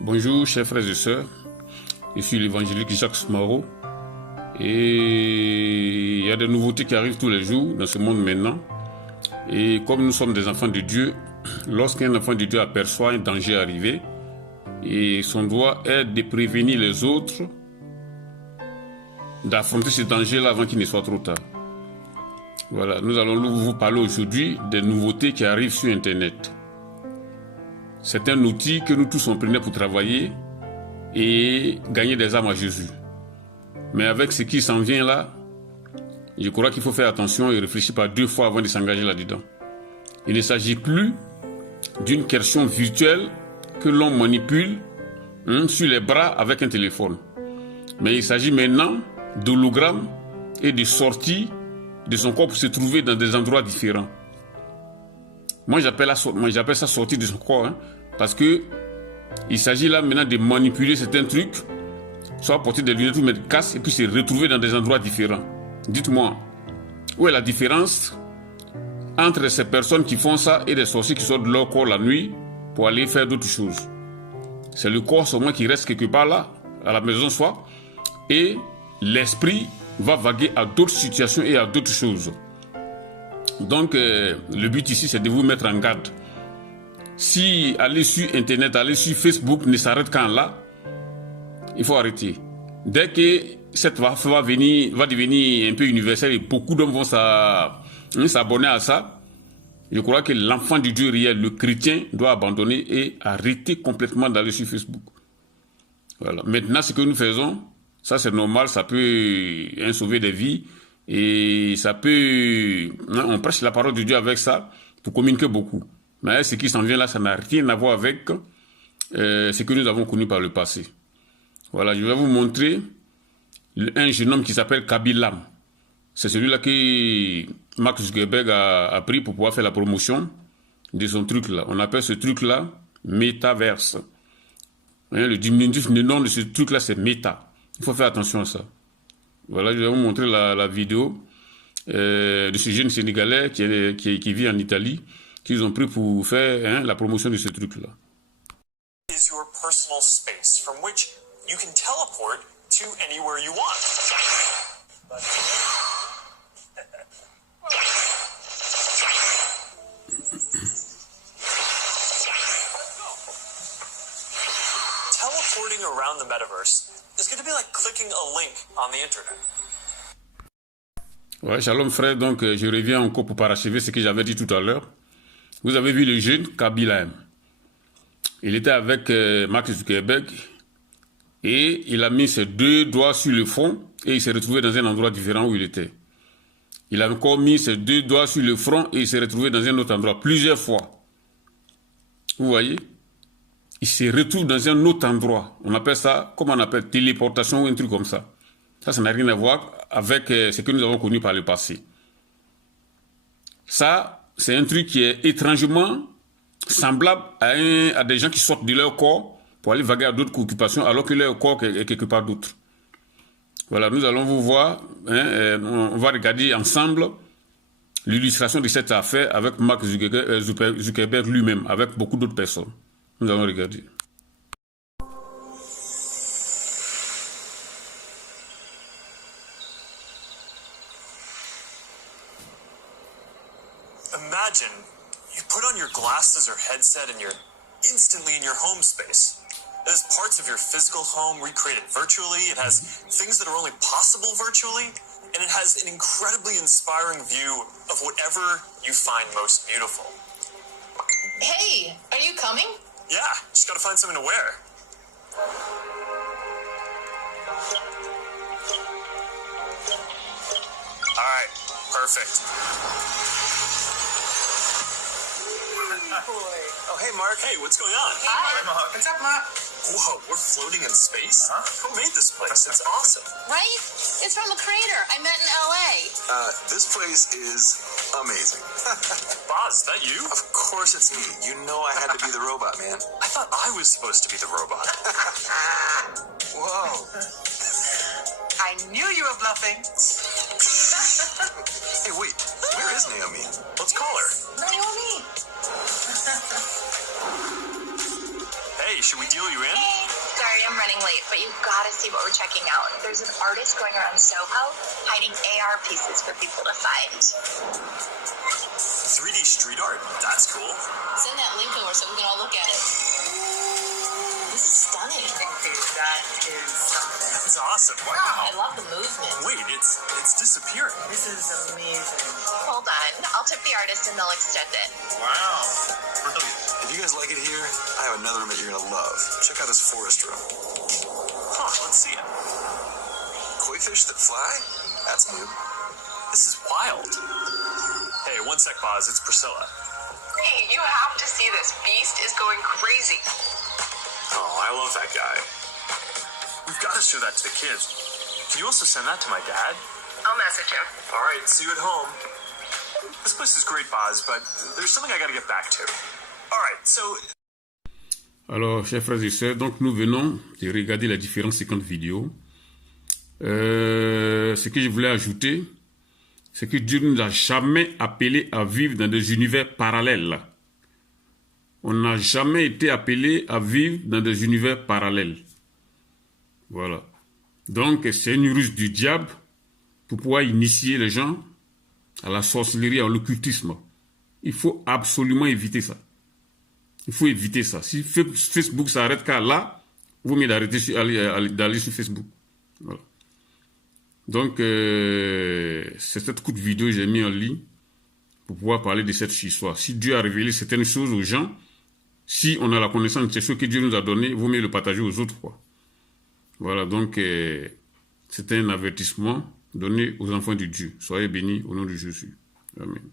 Bonjour chers frères et sœurs, je suis l'évangélique Jacques Smaro et il y a des nouveautés qui arrivent tous les jours dans ce monde maintenant. Et comme nous sommes des enfants de Dieu, lorsqu'un enfant de Dieu aperçoit un danger arriver, et son devoir est de prévenir les autres d'affronter ce danger-là avant qu'il ne soit trop tard. Voilà, nous allons vous parler aujourd'hui des nouveautés qui arrivent sur Internet. C'est un outil que nous tous on prenait pour travailler et gagner des âmes à Jésus. Mais avec ce qui s'en vient là, je crois qu'il faut faire attention et réfléchir par deux fois avant de s'engager là-dedans. Il ne s'agit plus d'une question virtuelle que l'on manipule sur les bras avec un téléphone. Mais il s'agit maintenant d'hologrammes et de sorties de son corps pour se trouver dans des endroits différents. Moi j'appelle ça sortie de son corps, parce que il s'agit là maintenant de manipuler certains trucs, soit porter des lunettes ou mettre des casques et puis se retrouver dans des endroits différents. Dites-moi, où est la différence entre ces personnes qui font ça et des sorciers qui sortent de leur corps la nuit pour aller faire d'autres choses? C'est le corps seulement qui reste quelque part là, à la maison soit, et l'esprit va vaguer à d'autres situations et à d'autres choses. Donc, le but ici, c'est de vous mettre en garde. Si aller sur Internet, aller sur Facebook ne s'arrête qu'en là, il faut arrêter. Dès que cette vague va devenir un peu universelle et beaucoup d'hommes vont s'abonner à ça, je crois que l'enfant du Dieu réel, le chrétien, doit abandonner et arrêter complètement d'aller sur Facebook. Voilà. Maintenant, ce que nous faisons, ça c'est normal, ça peut sauver des vies et ça peut... On prêche la parole de Dieu avec ça pour communiquer beaucoup. Mais ce qui s'en vient là, ça n'a rien à voir avec ce que nous avons connu par le passé. Voilà, je vais vous montrer un jeune homme qui s'appelle Kabilam. C'est celui-là que Mark Zuckerberg a pris pour pouvoir faire la promotion de son truc-là. On appelle ce truc-là Metaverse. Le diminutif, le nom de ce truc-là, c'est Meta. Il faut faire attention à ça. Voilà, je vais vous montrer la vidéo de ce jeune Sénégalais qui vit en Italie, qu'ils ont pris pour faire la promotion de ce truc-là. Is your personal space from which you can teleport to anywhere you want. Teleporting around the metaverse is going to be like clicking a link on the internet. Ouais, shalom frère, donc je reviens encore pour parachever ce que j'avais dit tout à l'heure. Vous avez vu le jeune Kabilam. Il était avec Mark Zuckerberg et il a mis ses deux doigts sur le front et il s'est retrouvé dans un endroit différent où il était. Il a encore mis ses deux doigts sur le front et il s'est retrouvé dans un autre endroit plusieurs fois. Vous voyez? Il se retrouve dans un autre endroit. On appelle ça, comment on appelle, téléportation ou un truc comme ça. Ça n'a rien à voir avec ce que nous avons connu par le passé. Ça, c'est un truc qui est étrangement semblable à des gens qui sortent de leur corps pour aller vaguer à d'autres occupations alors que leur corps est quelque part d'autre. Voilà, nous allons vous voir, on va regarder ensemble l'illustration de cette affaire avec Mark Zuckerberg lui-même, avec beaucoup d'autres personnes. Nous allons regarder. Imagine you put on your glasses or headset and you're instantly in your home space. It has parts of your physical home recreated virtually. It has things that are only possible virtually. And it has an incredibly inspiring view of whatever you find most beautiful. Hey, are you coming? Yeah, just gotta find something to wear. All right, perfect. Boy. Oh, hey, Mark. Hey, what's going on? Hi. What's up, Mark? Whoa, we're floating in space? Who made this place? It's awesome. Right? It's from a creator I met in LA. This place is Amazing. Boz, is that you? Of course it's me. You know I had to be the robot, man. I thought I was supposed to be the robot. Whoa. I knew you were bluffing. Hey, wait. Where is Naomi? Let's call her. Naomi! Hey, should we deal you in? Hey, sorry I'm running late, but you've got to see what we're checking out. There's an artist going around Soho hiding AR pieces for people to find. 3D street art? That's cool. Send that link over so we can all look at it. This is stunning. That is something. That's awesome. I love the movement. Wait, it's disappearing. This is amazing. Hold on, I'll tip the artist and they'll extend it. Wow. Brilliant. If you guys like it here, I have another room that you're gonna love. Check out this forest room. Huh, let's see it. Koi fish that fly? That's new. This is wild. Hey, one sec, Boz. It's Priscilla. Hey, you have to see this. Beast is going crazy. Oh, I love that guy. We've got to show that to the kids. Can you also send that to my dad? I'll message him. All right, see you at home. This place is great, Boz, but there's something I got to get back to. All right, so... Alors, chers frères et sœurs, donc nous venons de regarder les différentes séquences vidéo. Ce que je voulais ajouter, c'est que Dieu ne nous a jamais appelés à vivre dans des univers parallèles. On n'a jamais été appelés à vivre dans des univers parallèles. Voilà. Donc, c'est une ruse du diable pour pouvoir initier les gens à la sorcellerie, à l'occultisme. Il faut absolument éviter ça. Il faut éviter ça. Si Facebook s'arrête qu'à là, il vaut mieux d'arrêter d'aller sur Facebook. Voilà. Donc, c'est cette courte vidéo que j'ai mis en ligne pour pouvoir parler de cette histoire. Si Dieu a révélé certaines choses aux gens, si on a la connaissance de ces choses que Dieu nous a données, il vaut mieux le partager aux autres, quoi. Voilà, donc, c'est un avertissement donné aux enfants de Dieu. Soyez bénis au nom de Jésus. Amen.